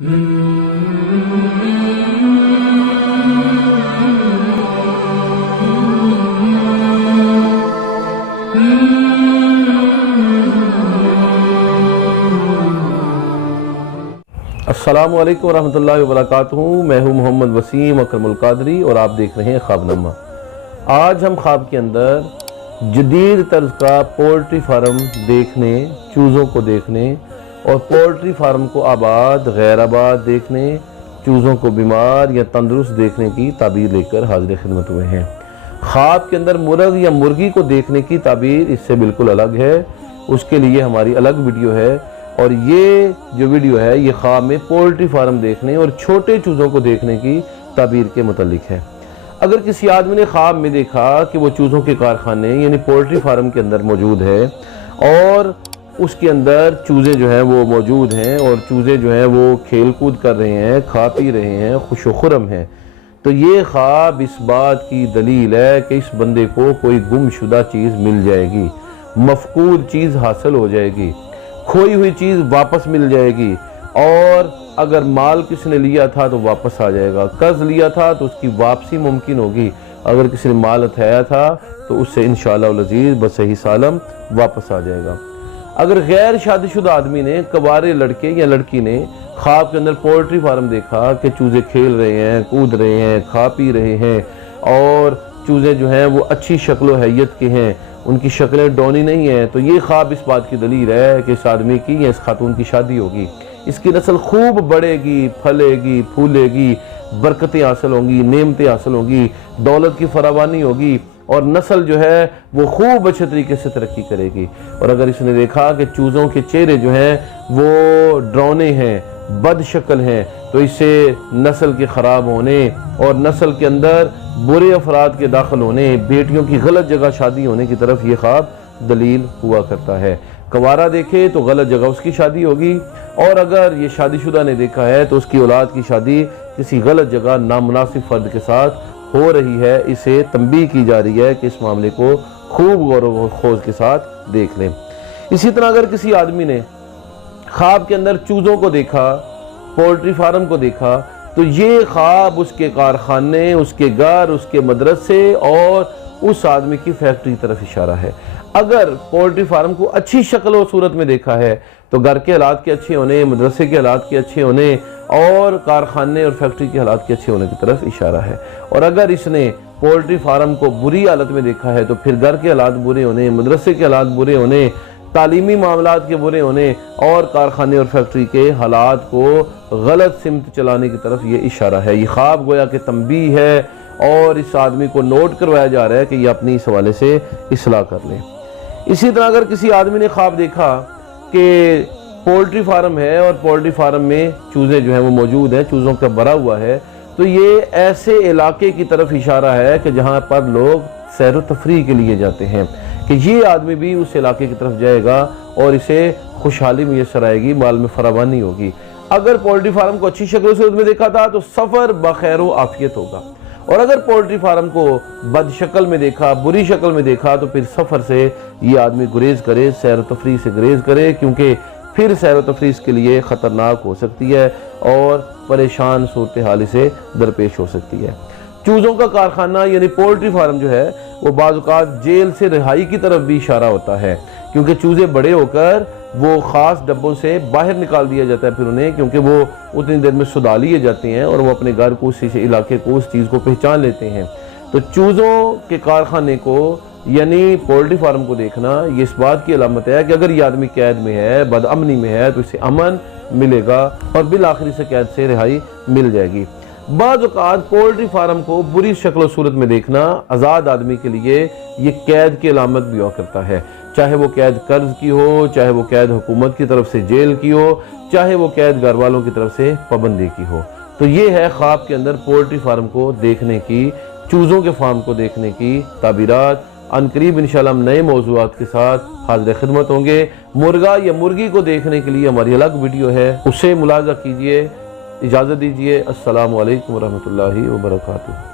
السلام علیکم ورحمۃ اللہ وبرکاتہ۔ میں ہوں محمد وسیم اکرم القادری اور آپ دیکھ رہے ہیں خواب نامہ۔ آج ہم خواب کے اندر جدید طرز کا پولٹری فارم دیکھنے، چوزوں کو دیکھنے اور پولٹری فارم کو آباد غیر آباد دیکھنے، چوزوں کو بیمار یا تندرست دیکھنے کی تعبیر لے کر حاضر خدمت ہوئے ہیں۔ خواب کے اندر مرغ یا مرغی کو دیکھنے کی تعبیر اس سے بالکل الگ ہے، اس کے لیے ہماری الگ ویڈیو ہے، اور یہ جو ویڈیو ہے یہ خواب میں پولٹری فارم دیکھنے اور چھوٹے چوزوں کو دیکھنے کی تعبیر کے متعلق ہے۔ اگر کسی آدمی نے خواب میں دیکھا کہ وہ چوزوں کے کارخانے یعنی پولٹری فارم کے اندر موجود ہے اور اس کے اندر چوزے جو ہیں وہ موجود ہیں اور چوزے جو ہیں وہ کھیل کود کر رہے ہیں، کھا پی رہے ہیں، خوش و خرم ہیں، تو یہ خواب اس بات کی دلیل ہے کہ اس بندے کو کوئی گم شدہ چیز مل جائے گی، مفقود چیز حاصل ہو جائے گی، کھوئی ہوئی چیز واپس مل جائے گی، اور اگر مال کسی نے لیا تھا تو واپس آ جائے گا، قرض لیا تھا تو اس کی واپسی ممکن ہوگی، اگر کسی نے مال ہتھیایا تھا تو اس سے انشاءاللہ العزیز بصحیح سالم واپس آ جائے گا۔ اگر غیر شادی شدہ آدمی نے، کوارے لڑکے یا لڑکی نے خواب کے اندر پولٹری فارم دیکھا کہ چوزے کھیل رہے ہیں، کود رہے ہیں، کھا پی رہے ہیں اور چوزے جو ہیں وہ اچھی شکل و حیت کے ہیں، ان کی شکلیں ڈونی نہیں ہیں، تو یہ خواب اس بات کی دلیل ہے کہ اس آدمی کی یا اس خاتون کی شادی ہوگی، اس کی نسل خوب بڑھے گی، پھلے گی، پھولے گی، برکتیں حاصل ہوں گی، نعمتیں حاصل ہوں گی، دولت کی فراوانی ہوگی اور نسل جو ہے وہ خوب اچھے طریقے سے ترقی کرے گی۔ اور اگر اس نے دیکھا کہ چوزوں کے چہرے جو ہیں وہ ڈرونے ہیں، بد شکل ہیں، تو اس سے نسل کے خراب ہونے اور نسل کے اندر برے افراد کے داخل ہونے، بیٹیوں کی غلط جگہ شادی ہونے کی طرف یہ خواب دلیل ہوا کرتا ہے۔ کوارا دیکھے تو غلط جگہ اس کی شادی ہوگی، اور اگر یہ شادی شدہ نے دیکھا ہے تو اس کی اولاد کی شادی کسی غلط جگہ نامناسب فرد کے ساتھ ہو رہی ہے، اسے تنبیہ کی جا رہی ہے کہ اس معاملے کو خوب غور و خوض کے ساتھ دیکھ لیں۔ اسی طرح اگر کسی آدمی نے خواب کے اندر چوزوں کو دیکھا، پولٹری فارم کو دیکھا، تو یہ خواب اس کے کارخانے، اس کے گھر، اس کے مدرسے اور اس آدمی کی فیکٹری کی طرف اشارہ ہے۔ اگر پولٹری فارم کو اچھی شکل و صورت میں دیکھا ہے تو گھر کے حالات کے اچھے ہونے، مدرسے کے حالات کے اچھے ہونے اور کارخانے اور فیکٹری کے حالات کے اچھے ہونے کی طرف اشارہ ہے۔ اور اگر اس نے پولٹری فارم کو بری حالت میں دیکھا ہے تو پھر گھر کے حالات برے ہونے، مدرسے کے حالات برے ہونے، تعلیمی معاملات کے برے ہونے اور کارخانے اور فیکٹری کے حالات کو غلط سمت چلانے کی طرف یہ اشارہ ہے۔ یہ خواب گویا کہ تنبیہ ہے اور اس آدمی کو نوٹ کروایا جا رہا ہے کہ یہ اپنی اس حوالے سے اصلاح کر لے۔ اسی طرح اگر کسی آدمی نے خواب دیکھا کہ پولٹری فارم ہے اور پولٹری فارم میں چوزے جو ہیں وہ موجود ہیں، چوزوں کا بھرا ہوا ہے، تو یہ ایسے علاقے کی طرف اشارہ ہے کہ جہاں پر لوگ سیر و تفریح کے لیے جاتے ہیں، کہ یہ آدمی بھی اس علاقے کی طرف جائے گا اور اسے خوشحالی میسر آئے گی، مال میں فراوانی ہوگی۔ اگر پولٹری فارم کو اچھی شکل و صورت میں دیکھا تھا تو سفر بخیر و عافیت ہوگا، اور اگر پولٹری فارم کو بد شکل میں دیکھا، بری شکل میں دیکھا، تو پھر سفر سے یہ آدمی گریز کرے، سیر و تفریح سے گریز کرے، کیونکہ پھر سیر و تفریح کے لیے خطرناک ہو سکتی ہے اور پریشان صورتحال سے درپیش ہو سکتی ہے۔ چوزوں کا کارخانہ یعنی پولٹری فارم جو ہے وہ بعض اوقات جیل سے رہائی کی طرف بھی اشارہ ہوتا ہے، کیونکہ چوزے بڑے ہو کر وہ خاص ڈبوں سے باہر نکال دیا جاتا ہے پھر انہیں، کیونکہ وہ اتنی دیر میں سدا لیے جاتے ہیں اور وہ اپنے گھر کو، اس علاقے کو، اس چیز کو پہچان لیتے ہیں۔ تو چوزوں کے کارخانے کو یعنی پولٹری فارم کو دیکھنا یہ اس بات کی علامت ہے کہ اگر یہ آدمی قید میں ہے، بد امنی میں ہے، تو اسے امن ملے گا اور بالآخر اسے قید سے رہائی مل جائے گی۔ بعض اوقات پولٹری فارم کو بری شکل و صورت میں دیکھنا آزاد آدمی کے لیے یہ قید کی علامت بھی ہوا کرتا ہے، چاہے وہ قید قرض کی ہو، چاہے وہ قید حکومت کی طرف سے جیل کی ہو، چاہے وہ قید گھر والوں کی طرف سے پابندی کی ہو۔ تو یہ ہے خواب کے اندر پولٹری فارم کو دیکھنے کی، چوزوں کے فارم کو دیکھنے کی تعبیرات۔ ان قریب انشاءاللہ ہم نئے موضوعات کے ساتھ حاضر خدمت ہوں گے۔ مرغا یا مرغی کو دیکھنے کے لیے ہماری الگ ویڈیو ہے، اسے ملاحظہ کیجئے۔ اجازت دیجئے، السلام علیکم ورحمۃ اللہ وبرکاتہ۔